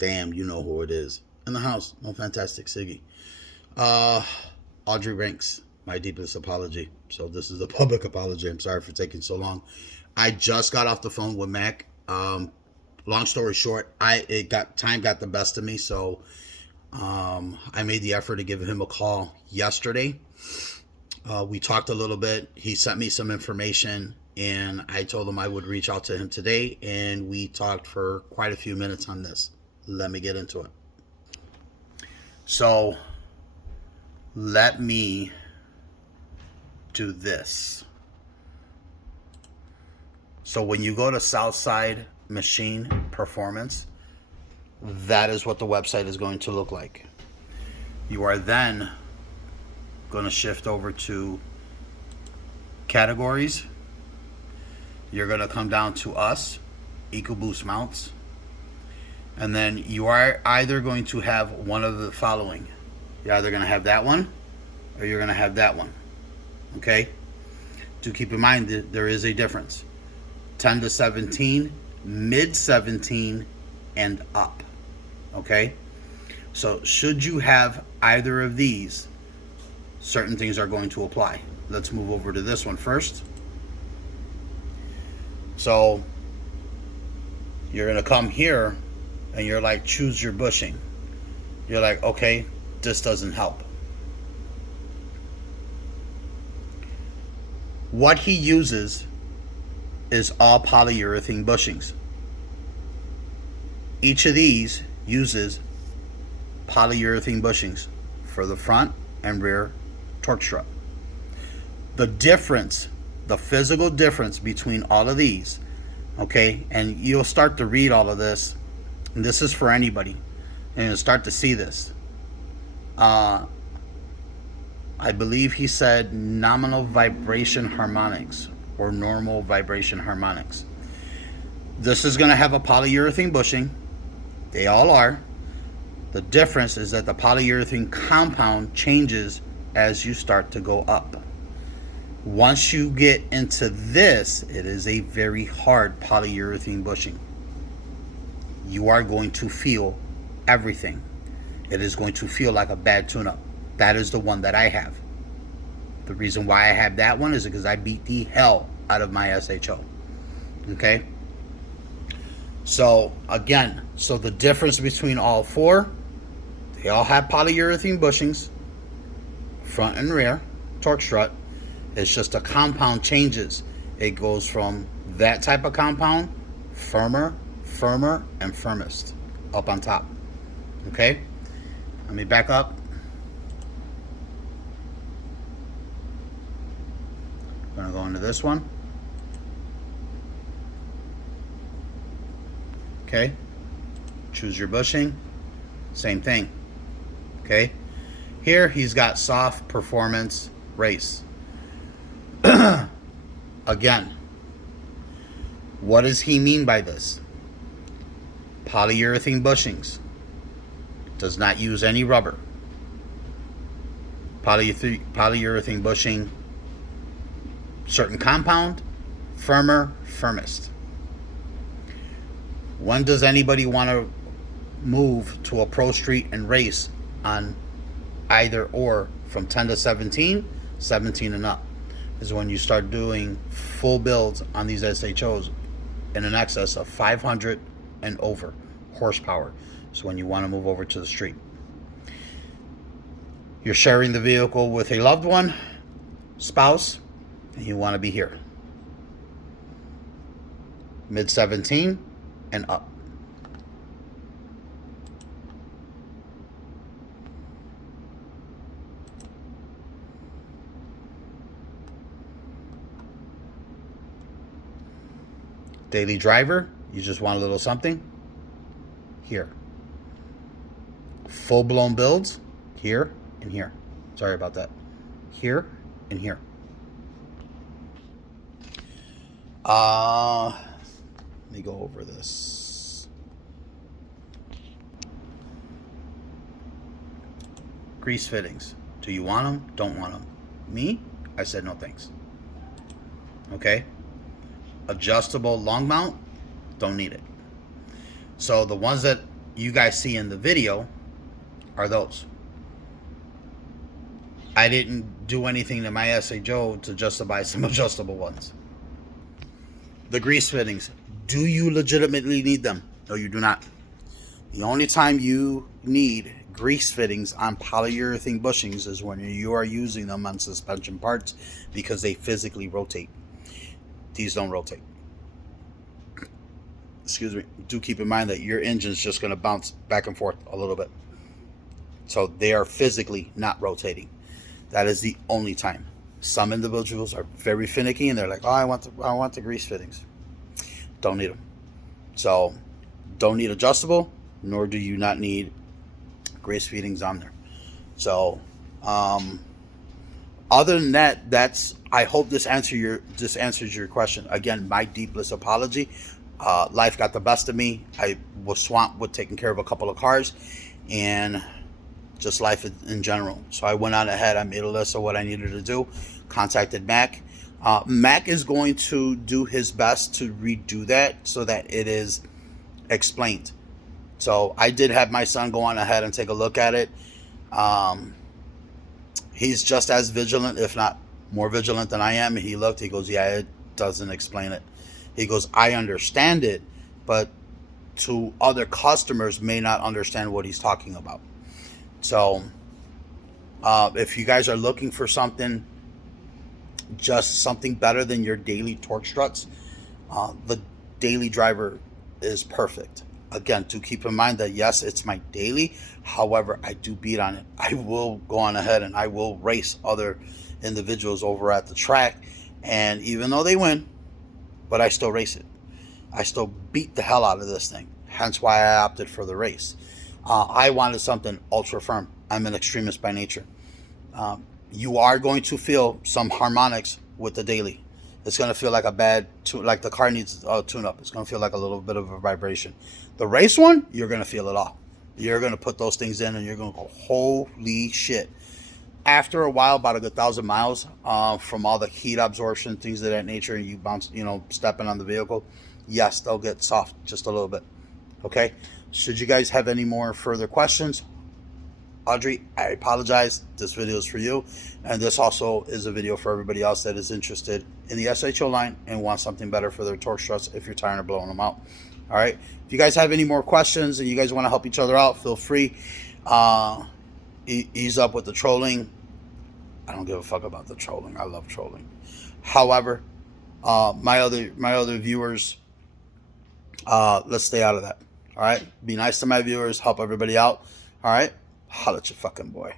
Damn, you know who it is. In the house, no fantastic Siggy. Audrey Ranks, my deepest apology. So this is a public apology. I'm sorry for taking so long. I just got off the phone with Mac. Long story short, time got the best of me, so I made the effort to give him a call yesterday. We talked a little bit. He sent me some information, and I told him I would reach out to him today, and we talked for quite a few minutes on this. Let me get into it. So let me do this. So when you go to Southside Machine Performance, that is what the website is going to look like. You are then going to shift over to categories. You're going to come down to us, EcoBoost mounts, and then you are either going to have one of the following. You're either going to have that one or you're going to have that one. Okay? Do keep in mind that there is a difference. 10 to 17, mid 17, and up. Okay? So should you have either of these, certain things are going to apply. Let's move over to this one first. So you're going to come here and you're like, choose your bushing. You're like, okay, this doesn't help. What he uses is all polyurethane bushings. Each of these uses polyurethane bushings for the front and rear torque strut. The difference, the physical difference between all of these, okay, and you'll start to read all of this, and this is for anybody, and you'll start to see this. I believe he said nominal vibration harmonics or normal vibration harmonics. This is going to have a polyurethane bushing. They all are. The difference is that the polyurethane compound changes as you start to go up. Once you get into this, it is a very hard polyurethane bushing. You are going to feel everything. It is going to feel like a bad tune-up. That is the one that I have. The reason why I have that one is because I beat the hell out of my SHO. Okay? So, again, so the difference between all four, they all have polyurethane bushings, front and rear, torque strut. It's just the compound changes. It goes from that type of compound, firmer, and firmest, up on top. Okay? Let me back up. I'm going to go into this one. Okay? Choose your bushing. Same thing. Okay? Here he's got soft performance race. Again, what does he mean by this? Polyurethane bushings. Does not use any rubber. Polyurethane bushing, certain compound, firmer, firmest. When does anybody want to move to a pro street and race on either or from 10 to 17, 17 and up? Is when you start doing full builds on these SHOs in an excess of 500 and over horsepower. So when you want to move over to the street, you're sharing the vehicle with a loved one, spouse, and you want to be here. Mid 17 and up. Daily driver, you just want a little something, here. Full-blown builds, here and here. Sorry about that. Here and here. Let me go over this. Grease fittings. Do you want them? Don't want them. Me? I said no thanks. Okay? Adjustable long mount, don't need it. So the ones that you guys see in the video are those. I didn't do anything to my SHO to justify some adjustable ones. The grease fittings. Do you legitimately need them? No, you do not. The only time you need grease fittings on polyurethane bushings is when you are using them on suspension parts because they physically rotate. These don't rotate. Excuse me. Do keep in mind that your engine's just going to bounce back and forth a little bit. So they are physically not rotating. That is the only time. Some individuals are very finicky and they're like, oh, I want the grease fittings. Don't need them. So don't need adjustable, nor do you not need grease fittings on there. So other than that, I hope this answers your question. Again, my deepest apology. Life got the best of me. I was swamped with taking care of a couple of cars and just life in general. So I went on ahead. I made a list of what I needed to do. Contacted Mac. Mac is going to do his best to redo that so that it is explained. So I did have my son go on ahead and take a look at it. He's just as vigilant, if not more vigilant than I am. He looked, he goes, yeah, it doesn't explain it. He goes, I understand it, but to other customers may not understand what he's talking about. So if you guys are looking for something, just something better than your daily torque struts, the daily driver is perfect. Again, do keep in mind that yes, it's my daily. However, I do beat on it. I will go on ahead and I will race other individuals over at the track. And even though they win, but I still race it. I still beat the hell out of this thing. Hence why I opted for the race. I wanted something ultra firm. I'm an extremist by nature. You are going to feel some harmonics with the daily. It's going to feel like like the car needs a tune-up. It's going to feel like a little bit of a vibration. The race one, you're going to feel it all. You're going to put those things in and you're going to go, holy shit. After a while, about a good 1,000 miles, from all the heat absorption, things of that nature, and you bounce, stepping on the vehicle, yes, they'll get soft just a little bit. Okay? Should you guys have any more further questions, Audrey, I apologize. This video is for you. And this also is a video for everybody else that is interested in the SHO line and wants something better for their torque struts if you're tired of blowing them out. All right. If you guys have any more questions and you guys want to help each other out, feel free. Ease up with the trolling. I don't give a fuck about the trolling. I love trolling. However, my other viewers, let's stay out of that. All right. Be nice to my viewers. Help everybody out. All right. Holla at your fucking boy.